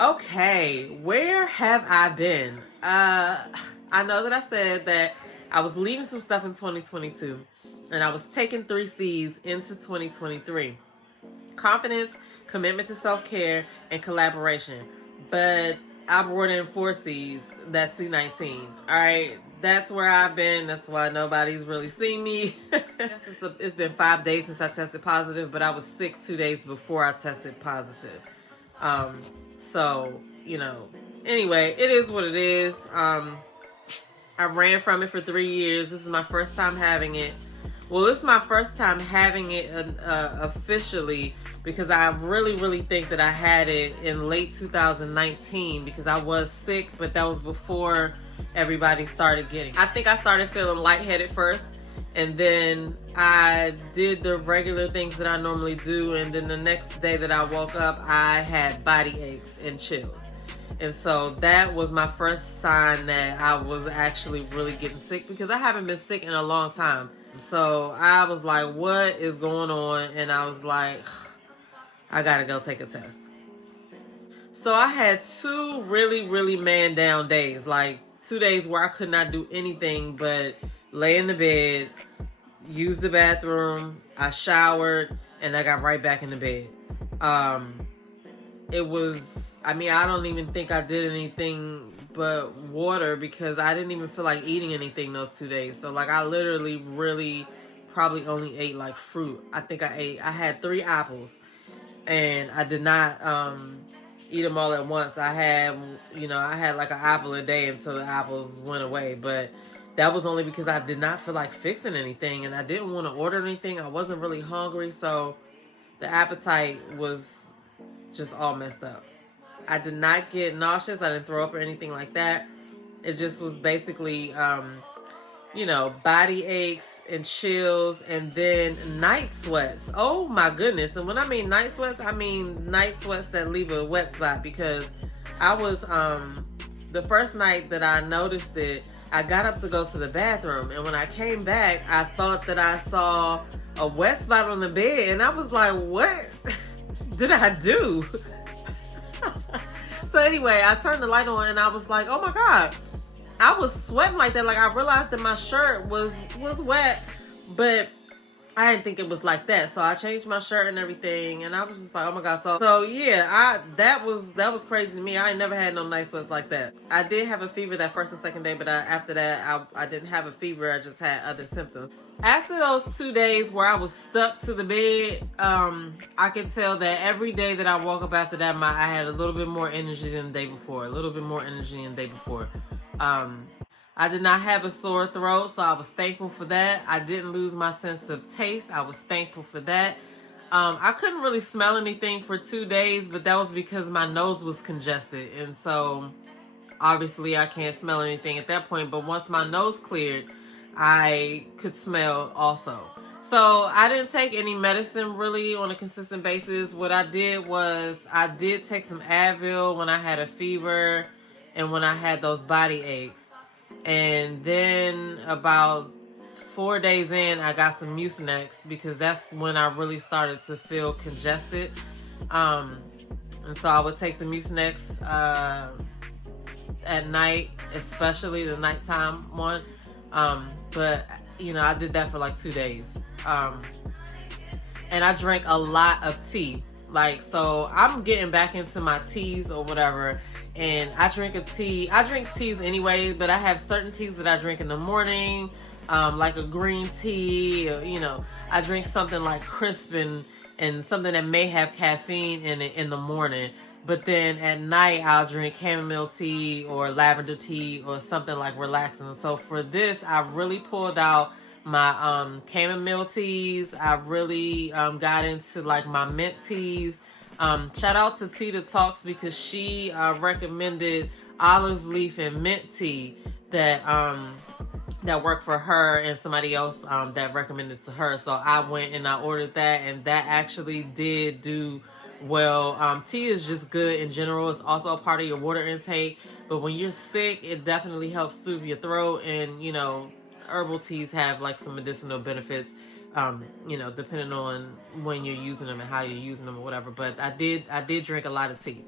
Okay, where have I been? I know that I said that I was leaving some stuff in 2022 and I was taking 3C's into 2023. Confidence, commitment to self-care, and collaboration. But I brought in 4C's, that's C19. All right, that's where I've been. That's why nobody's really seen me. It's been 5 days since I tested positive, but I was sick 2 days before I tested positive. Um, so, anyway, it is what it is. I ran from it for 3 years. This is my first time having it. Well, this is my first time having it officially because I really, really think that I had it in late 2019 because I was sick, but that was before everybody started getting it. I think I started feeling lightheaded first, and then I did the regular things that I normally do, and then the next day that I woke up, I had body aches and chills. And so that was my first sign that I was actually really getting sick because I haven't been sick in a long time. So I was like, what is going on? And I was like, I gotta go take a test. So I had 2 really, really man down days. Like 2 days where I could not do anything but lay in the bed, use the bathroom, I showered, and I got right back in the bed. I don't even think I did anything but water because I didn't even feel like eating anything those 2 days. So like I literally really probably only ate like fruit. I had 3 apples and I did not eat them all at once. I had like an apple a day until the apples went away, but that was only because I did not feel like fixing anything and I didn't want to order anything. I wasn't really hungry, so the appetite was just all messed up. I did not get nauseous. I didn't throw up or anything like that. It just was basically, body aches and chills and then night sweats. Oh my goodness. And when I mean night sweats, I mean night sweats that leave a wet spot because I was, the first night that I noticed it, I got up to go to the bathroom. And when I came back, I thought that I saw a wet spot on the bed. And I was like, what did I do? So anyway, I turned the light on and I was like, oh my God, I was sweating like that. Like I realized that my shirt was wet, but I didn't think it was like that. So I changed my shirt and everything and I was just like, oh my God. So yeah, that was crazy to me. I ain't never had no night sweats like that. I did have a fever that first and second day, but after that, I didn't have a fever. I just had other symptoms. After those 2 days where I was stuck to the bed, I could tell that every day that I woke up after that, I had a little bit more energy than the day before. I did not have a sore throat, so I was thankful for that. I didn't lose my sense of taste. I was thankful for that. I couldn't really smell anything for 2 days, but that was because my nose was congested. And so obviously I can't smell anything at that point. But once my nose cleared, I could smell also. So I didn't take any medicine really on a consistent basis. What I did was I did take some Advil when I had a fever and when I had those body aches. And then about 4 days in, I got some Mucinex because that's when I really started to feel congested. And so I would take the Mucinex at night, especially the nighttime one. But I did that for like 2 days. And I drank a lot of tea. So I'm getting back into my teas or whatever. And I drink teas anyway, but I have certain teas that I drink in the morning, like a green tea, or, I drink something like Crispin and something that may have caffeine in it in the morning. But then at night, I'll drink chamomile tea or lavender tea or something like relaxing. So for this, I really pulled out my chamomile teas. I really got into like my mint teas. Shout out to Tita Talks because she recommended olive leaf and mint tea that worked for her and somebody else that recommended to her. So I went and I ordered that, and that actually did do well. Tea is just good in general. It's also a part of your water intake, but when you're sick, it definitely helps soothe your throat. And herbal teas have like some medicinal benefits, depending on when you're using them and how you're using them or whatever. But I did drink a lot of tea.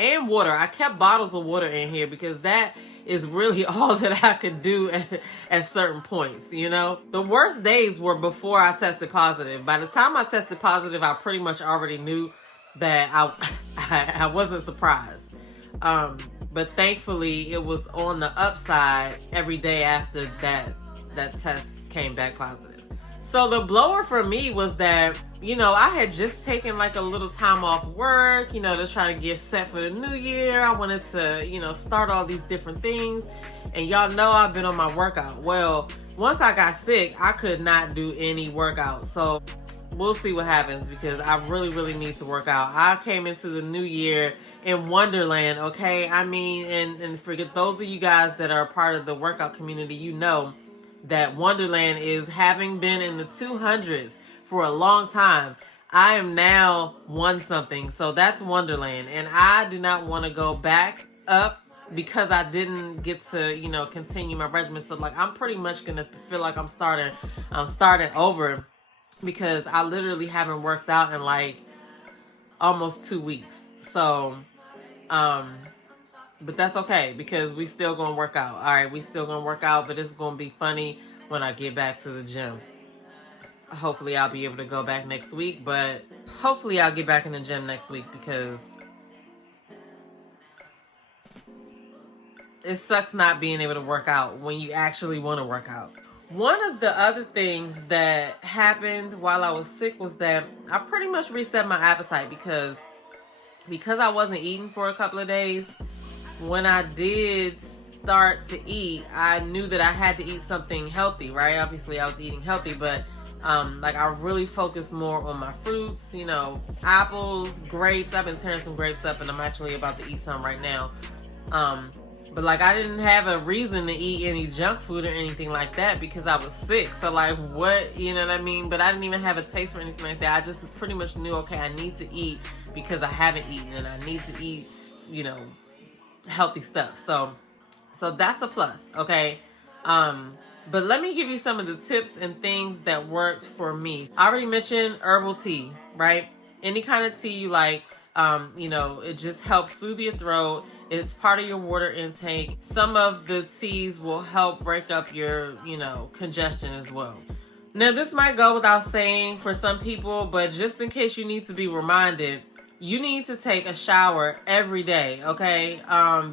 and water. I kept bottles of water in here because that is really all that I could do at certain points, you know? The worst days were before I tested positive. By the time I tested positive, I pretty much already knew that I wasn't surprised. But thankfully, it was on the upside every day after that test came back positive. So the blower for me was that, you know, I had just taken like a little time off work, you know, to try to get set for the new year. I wanted to, you know, start all these different things. And y'all know I've been on my workout. Well, once I got sick, I could not do any workout. So we'll see what happens because I really need to work out. I came into the new year in Wonderland, okay? I mean, and for those of you guys that are a part of the workout community, you know that Wonderland is, having been in the 200s for a long time, I am now one something. So that's Wonderland. And I do not want to go back up because I didn't get to, you know, continue my regimen. So like, I'm pretty much going to feel like I'm starting over because I literally haven't worked out in like almost 2 weeks. So, but that's okay because we still gonna work out. All right, we still gonna work out, but it's gonna be funny when I get back to the gym. Hopefully I'll be able to go back next week, but hopefully I'll get back in the gym next week because it sucks not being able to work out when you actually want to work out. One of the other things that happened while I was sick was that I pretty much reset my appetite because I wasn't eating for a couple of days. When I did start to eat, I knew that I had to eat something healthy, right? Obviously, I was eating healthy, but like I really focused more on my fruits, you know, apples, grapes. I've been tearing some grapes up, and I'm actually about to eat some right now. But like I didn't have a reason to eat any junk food or anything like that because I was sick. So like what, you know what I mean? But I didn't even have a taste for anything like that. I just pretty much knew, okay, I need to eat because I haven't eaten, and I need to eat, you know, healthy stuff. So that's a plus, okay? But let me give you some of the tips and things that worked for me. I already mentioned herbal tea, right? Any kind of tea you like, you know, it just helps soothe your throat. It's part of your water intake. Some of the teas will help break up your, you know, congestion as well. Now, this might go without saying for some people, but just in case you need to be reminded, you need to take a shower every day, okay?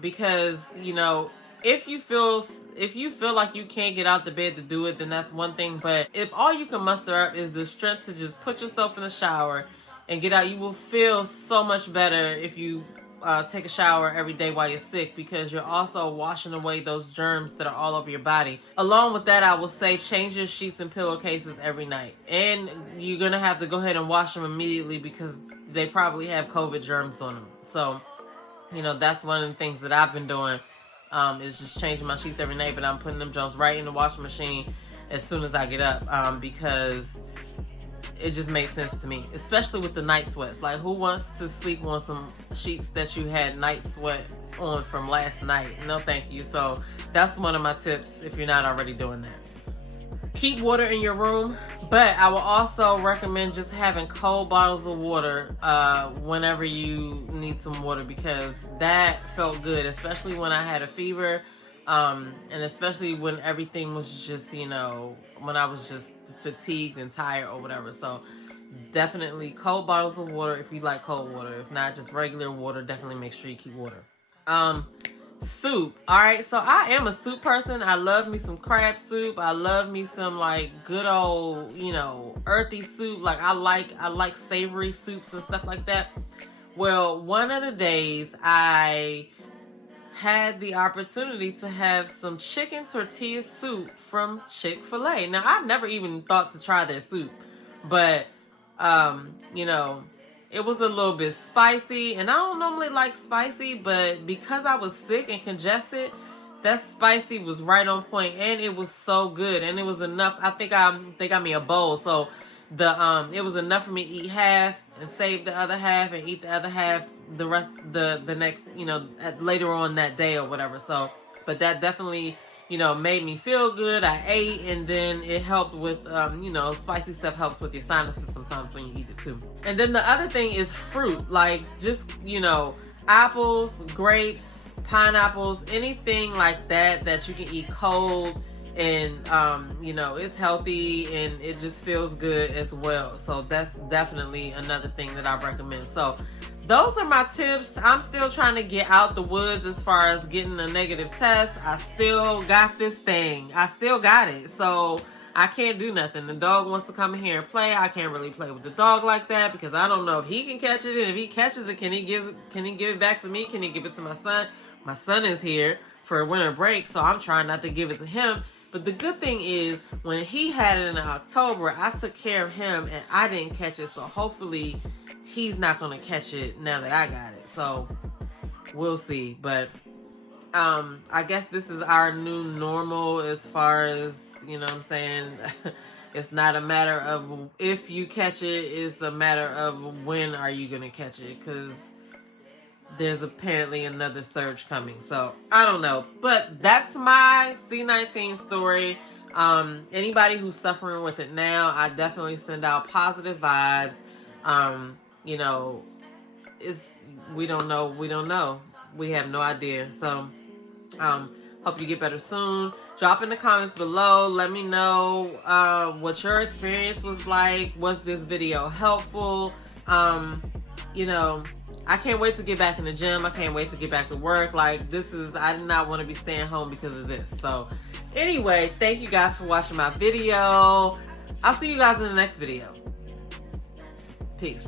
Because, you know, if you feel like you can't get out the bed to do it, then that's one thing. But if all you can muster up is the strength to just put yourself in the shower and get out, you will feel so much better if you take a shower every day while you're sick, because you're also washing away those germs that are all over your body. Along with that, I will say change your sheets and pillowcases every night. And you're going to have to go ahead and wash them immediately because they probably have COVID germs on them. So, you know, that's one of the things that I've been doing is just changing my sheets every night, but I'm putting them joints right in the washing machine as soon as I get up because it just made sense to me, especially with the night sweats. Like, who wants to sleep on some sheets that you had night sweat on from last night? No, thank you. So that's one of my tips if you're not already doing that. Keep water in your room, but I will also recommend just having cold bottles of water whenever you need some water, because that felt good, especially when I had a fever, and especially when everything was just, you know, when I was just fatigued and tired or whatever. So definitely cold bottles of water if you like cold water. If not, just regular water. Definitely make sure you keep water. Soup. All right, so I am a soup person. I love me some crab soup. I love me some like good old, you know, earthy soup. Like I like savory soups and stuff like that. Well, one of the days I had the opportunity to have some chicken tortilla soup from Chick-fil-A. Now, I've never even thought to try their soup, but you know, it was a little bit spicy, and I don't normally like spicy, but because I was sick and congested, that spicy was right on point, and it was so good, and it was enough. I think they got me a bowl, so it was enough for me to eat half and save the other half and eat the other half the rest the next, you know, later on that day or whatever. So, but that definitely, you know, made me feel good. I ate, and then it helped with, you know, spicy stuff helps with your sinuses sometimes when you eat it too. And then the other thing is fruit. Like, just, you know, apples, grapes, pineapples, anything like that you can eat cold, and you know, it's healthy and it just feels good as well. So that's definitely another thing that I recommend. So those are my tips. I'm still trying to get out the woods as far as getting a negative test. I still got this thing. I still got it. So I can't do nothing. The dog wants to come in here and play. I can't really play with the dog like that because I don't know if he can catch it. And if he catches it, can he give it back to me? Can he give it to my son? My son is here for a winter break, so I'm trying not to give it to him. But the good thing is, when he had it in October, I took care of him and I didn't catch it. So hopefully he's not going to catch it now that I got it. So we'll see. But I guess this is our new normal as far as, you know what I'm saying? It's not a matter of if you catch it. It's a matter of when are you going to catch it, because there's apparently another surge coming. So I don't know, but that's my C19 story. Anybody who's suffering with it now, I definitely send out positive vibes. You know, we don't know. We have no idea. So hope you get better soon. Drop in the comments below. Let me know what your experience was like. Was this video helpful? You know, I can't wait to get back in the gym. I can't wait to get back to work. Like, I did not want to be staying home because of this. So anyway, thank you guys for watching my video. I'll see you guys in the next video. Peace.